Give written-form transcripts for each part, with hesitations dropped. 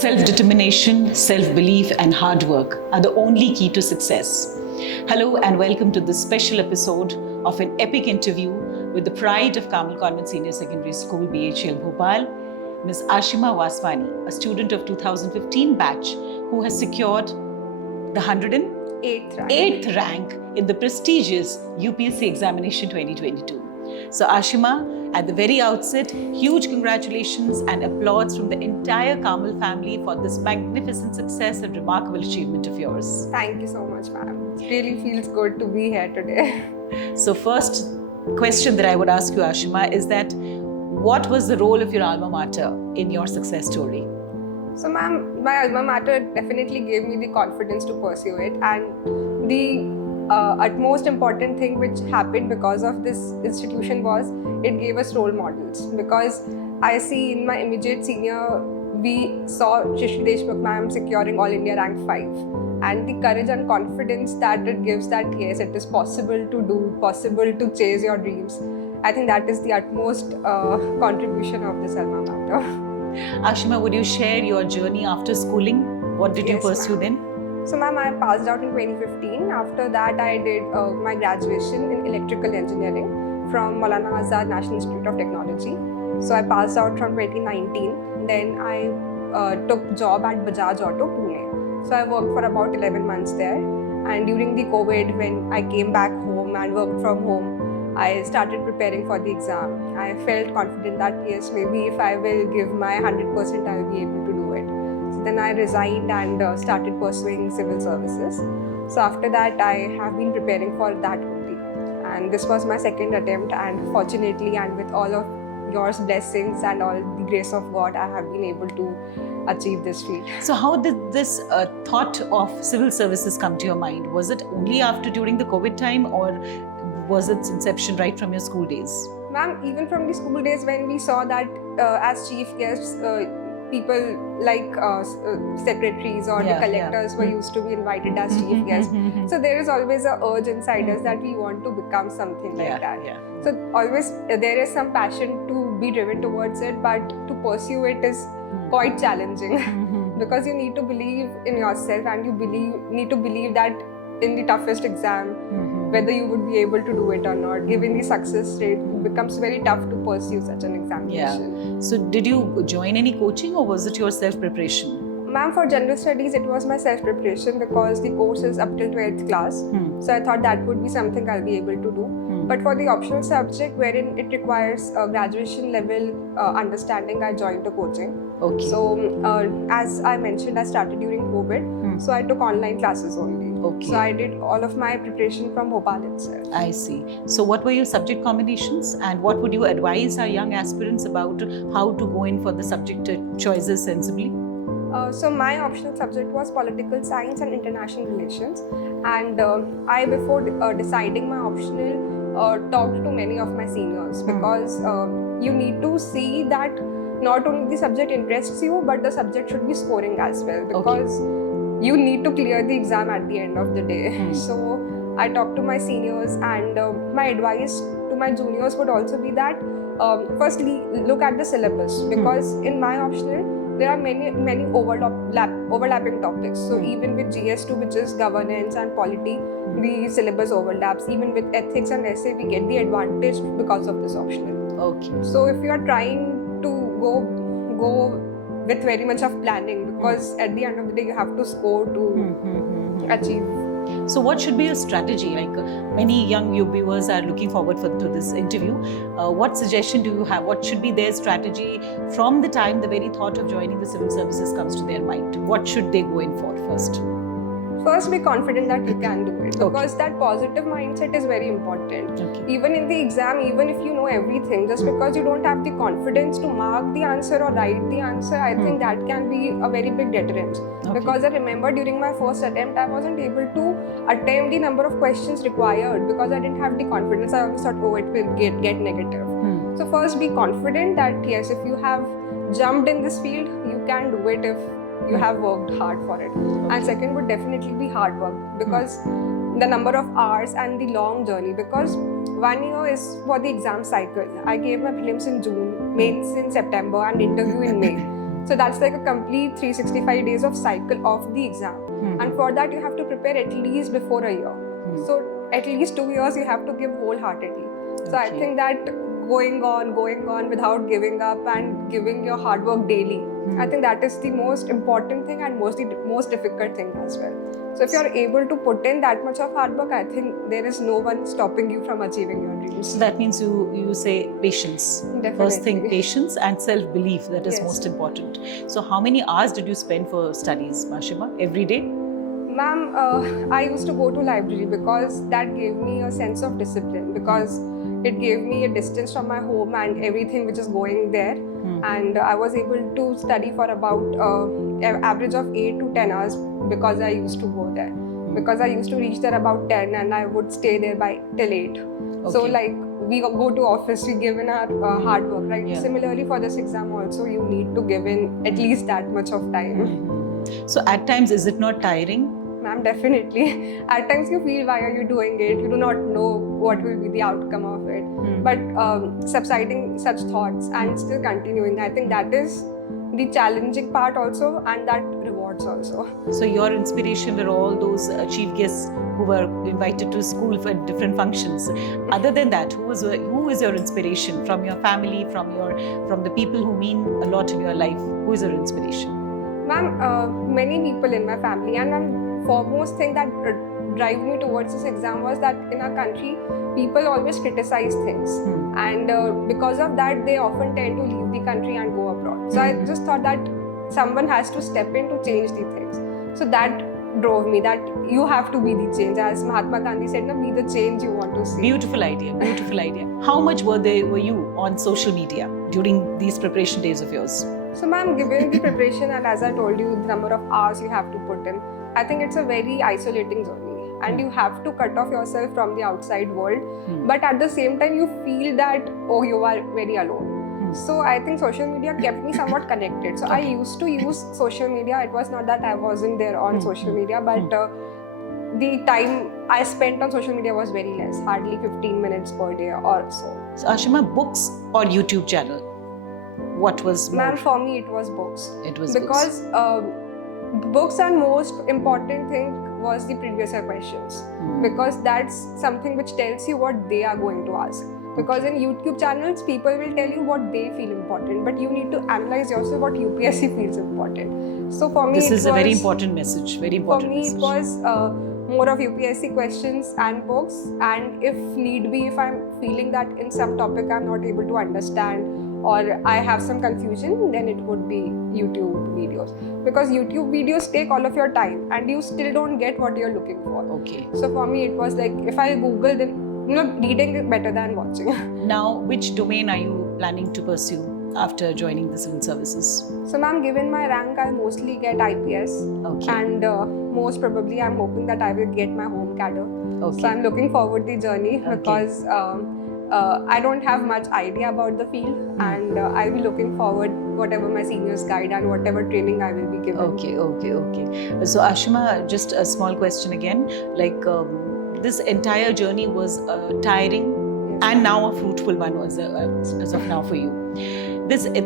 Self-determination, self-belief, and hard work are the only key to success. Hello and welcome to this special episode of an epic interview with the pride of Carmel Convent Senior Secondary School, BHL Bhopal, Ms. Aashima Vaswani, a student of 2015 batch who has secured the 108th rank in the prestigious UPSC examination 2022. So Aashima, at the very outset, huge congratulations and applause from the entire Carmel family for this magnificent success and remarkable achievement of yours. Thank you so much, ma'am. It really feels good to be here today. So first question that I would ask you, Aashima, is that what was the role of your alma mater in your success story? So, ma'am, my alma mater definitely gave me the confidence to pursue it, and the utmost important thing which happened because of this institution was it gave us role models. Because I see in my immediate senior, we saw Shishri Deshmukh ma'am securing All India rank 5, and the courage and confidence that it gives, that yes, it is possible to do, possible to chase your dreams. I think that is the utmost contribution of this alma mater. Aashima, would you share your journey after schooling? What did you pursue then? So, ma'am, I passed out in 2015. After that, I did my graduation in electrical engineering from Maulana Azad National Institute of Technology. So, I passed out from 2019. Then I took job at Bajaj Auto, Pune. So, I worked for about 11 months there. And during the COVID, when I came back home and worked from home, I started preparing for the exam. I felt confident that yes, maybe if I will give my 100%, I will be able to do it. So then I resigned and started pursuing civil services. So after that, I have been preparing for that only. And this was my second attempt, and fortunately, and with all of your blessings and all the grace of God, I have been able to achieve this feat. So how did this thought of civil services come to your mind? Was it only after during the COVID time, or was its inception right from your school days? Ma'am, even from the school days, when we saw that as chief guests, people like secretaries or the collectors were used to be invited as chief guests. So there is always an urge inside us that we want to become something like that. So always there is some passion to be driven towards it, but to pursue it is quite challenging because you need to believe in yourself, and you need to believe that in the toughest exam, whether you would be able to do it or not, given the success rate, it becomes very tough to pursue such an examination. So did you join any coaching, or was it your self-preparation? Ma'am, for general studies, it was my self-preparation because the course is up till 12th class. So I thought that would be something I'll be able to do. But for the optional subject wherein it requires a graduation level understanding, I joined the coaching. Okay. So as I mentioned, I started during COVID. So I took online classes only. Okay. So I did all of my preparation from Bhopal itself. I see. So what were your subject combinations, and what would you advise our young aspirants about how to go in for the subject choices sensibly? So my optional subject was political science and international relations, and I before deciding my optional talked to many of my seniors because you need to see that not only the subject interests you, but the subject should be scoring as well, because you need to clear the exam at the end of the day. So I talked to my seniors, and my advice to my juniors would also be that firstly look at the syllabus, because in my optional there are many overlapping topics. So even with GS2, which is governance and polity, the syllabus overlaps. Even with ethics and essay, we get the advantage because of this optional. Okay. So if you are trying to go with very much of planning, because at the end of the day you have to score to achieve. So what should be your strategy? Like many young viewers are looking forward to this interview. What suggestion do you have? What should be their strategy from the time the very thought of joining the civil services comes to their mind? What should they go in for first? First, be confident that you can do it, because that positive mindset is very important. Even in the exam, even if you know everything, just because you don't have the confidence to mark the answer or write the answer, I think that can be a very big deterrent. Because I remember during my first attempt, I wasn't able to attempt the number of questions required because I didn't have the confidence. I always thought, oh, it will get negative. So first, be confident that yes, if you have jumped in this field, you can do it if you have worked hard for it. And second would definitely be hard work, because the number of hours and the long journey, because 1 year is for the exam cycle. I gave my prelims in June, mains in September, and interview in May. So that's like a complete 365 days of cycle of the exam. And for that, you have to prepare at least before a year. So at least 2 years you have to give wholeheartedly. So I think that going on without giving up and giving your hard work daily, I think that is the most important thing and most difficult thing as well. So if you're able to put in that much of hard work, I think there is no one stopping you from achieving your dreams. So that means you say patience. Definitely. First thing, patience and self-belief. That is most important. So how many hours did you spend for studies, Aashima, every day? Ma'am, I used to go to library because that gave me a sense of discipline, because it gave me a distance from my home and everything which is going there. And I was able to study for about average of 8 to 10 hours because I used to go there. Because I used to reach there about 10 and I would stay there by till 8. So like we go to office, we give in our hard work, right? Similarly for this exam also, you need to give in at least that much of time. So at times, is it not tiring? Ma'am, definitely. At times you feel, why are you doing it? You do not know what will be the outcome of it. But subsiding such thoughts and still continuing, I think that is the challenging part also, and that rewards also. So your inspiration were all those chief guests who were invited to school for different functions. Other than that, who is your inspiration from your family, from the people who mean a lot in your life? Who is your inspiration? Ma'am, many people in my family, and one foremost thing that drive me towards this exam was that in our country, people always criticize things, and because of that, they often tend to leave the country and go abroad. So I just thought that someone has to step in to change the things. So that drove me, that you have to be the change. As Mahatma Gandhi said, "Na, be the change you want to see." Beautiful idea, beautiful idea. How much were you on social media during these preparation days of yours? So ma'am, given the preparation and as I told you, the number of hours you have to put in, I think it's a very isolating journey. And you have to cut off yourself from the outside world. But at the same time, you feel that, oh, you are very alone. So I think social media kept me somewhat connected. So I used to use social media. It was not that I wasn't there on social media, but the time I spent on social media was very less, hardly 15 minutes per day or so. So Aashima, books or YouTube channel? What was more? Ma'am, for me it was books. It was because books and most important thing was the previous year questions, because that's something which tells you what they are going to ask. Because in YouTube channels, people will tell you what they feel important, but you need to analyze yourself what UPSC feels important. So for me, this is a very important message. Very important. For me, it was more of UPSC questions and books, and if need be, if I'm feeling that in some topic I'm not able to understand or I have some confusion, then it would be YouTube videos. Because YouTube videos take all of your time and you still don't get what you're looking for. Okay. So for me, it was like, if I Google, then reading is better than watching. Now, which domain are you planning to pursue after joining the civil services? So ma'am, given my rank, I'll mostly get IPS. Okay. And most probably, I'm hoping that I will get my home cadre. Okay. So I'm looking forward to the journey because I don't have much idea about the field, and I'll be looking forward whatever my seniors guide and whatever training I will be given. Okay. So Aashima, just a small question again. Like this entire journey was tiring and now a fruitful one as of now for you.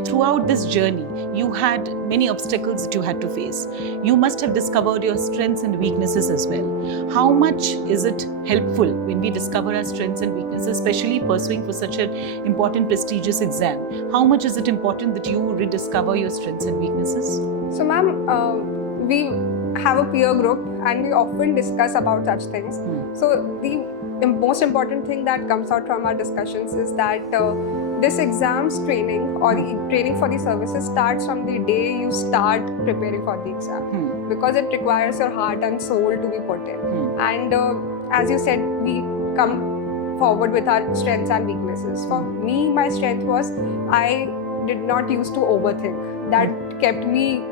Throughout this journey, you had many obstacles that you had to face. You must have discovered your strengths and weaknesses as well. How much is it helpful when we discover our strengths and weaknesses, especially pursuing for such an important, prestigious exam? How much is it important that you rediscover your strengths and weaknesses? So ma'am, we have a peer group and we often discuss about such things. So the most important thing that comes out from our discussions is that this exams training or the training for the services starts from the day you start preparing for the exam, because it requires your heart and soul to be put in. And as you said, we come forward with our strengths and weaknesses. For me, my strength was I did not used to overthink. That kept me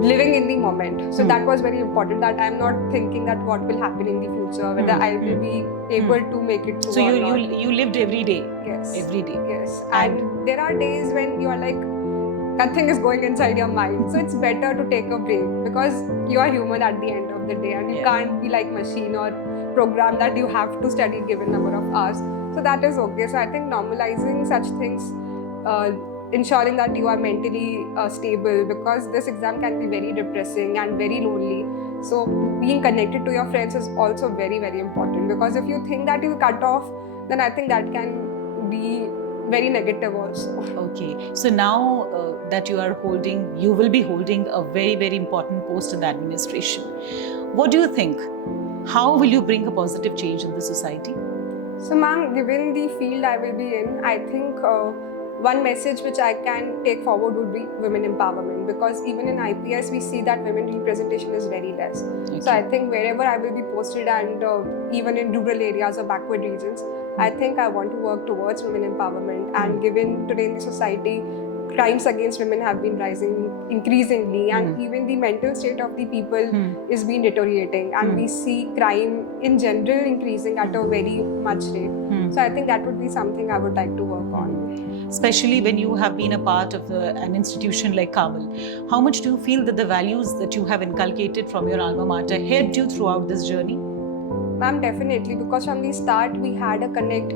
living in the moment. So that was very important, that I'm not thinking that what will happen in the future, whether I will be able to make it through. So you lived every day? Yes. Every day? Yes. And there are days when you are like, nothing is going inside your mind. So it's better to take a break, because you are human at the end of the day and you can't be like machine or program that you have to study given number of hours. So that is okay. So I think normalizing such things ensuring that you are mentally stable, because this exam can be very depressing and very lonely. So being connected to your friends is also very, very important, because if you think that you'll cut off, then I think that can be very negative also. Okay, so now that you will be holding a very, very important post in the administration. What do you think? How will you bring a positive change in the society? So, ma'am, given the field I will be in, I think one message which I can take forward would be women empowerment, because even in IPS we see that women representation is very less. Okay. So I think wherever I will be posted, and even in rural areas or backward regions, I think I want to work towards women empowerment. And given today in the society, crimes against women have been rising increasingly, and even the mental state of the people is being deteriorating, and we see crime in general increasing at a very much rate. So I think that would be something I would like to work on. Especially when you have been a part of an institution like Kamal, how much do you feel that the values that you have inculcated from your alma mater helped you throughout this journey? Ma'am, definitely, because from the start we had a connect,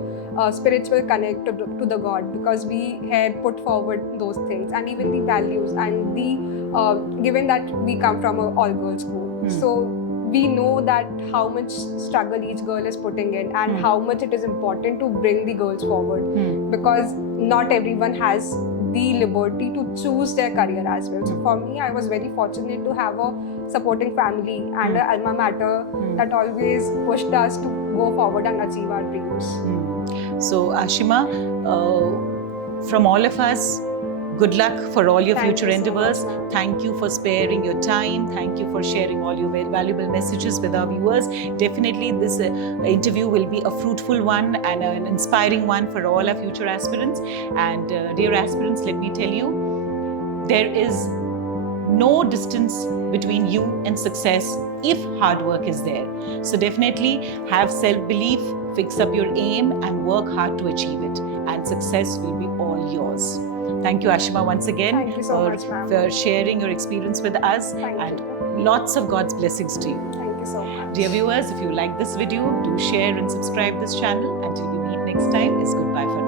spiritual connect to the God, because we had put forward those things, and even the values, and the given that we come from an all-girls school, so we know that how much struggle each girl is putting in, and how much it is important to bring the girls forward, because not everyone has the liberty to choose their career as well. So for me, I was very fortunate to have a supporting family and an alma mater that always pushed us to go forward and achieve our dreams. So Aashima, from all of us, good luck for all your future endeavors. So much, thank you for sparing your time. Thank you for sharing all your very valuable messages with our viewers. Definitely this interview will be a fruitful one and an inspiring one for all our future aspirants. And dear aspirants, let me tell you, there is no distance between you and success if hard work is there. So definitely have self-belief, fix up your aim and work hard to achieve it, and success will be all yours. Thank you, Aashima, once again. Thank you so much, ma'am. For sharing your experience with us. Thank you. Lots of God's blessings to you. Thank you so much. Dear viewers, if you like this video, do share and subscribe this channel. Until we meet next time, it's goodbye for now.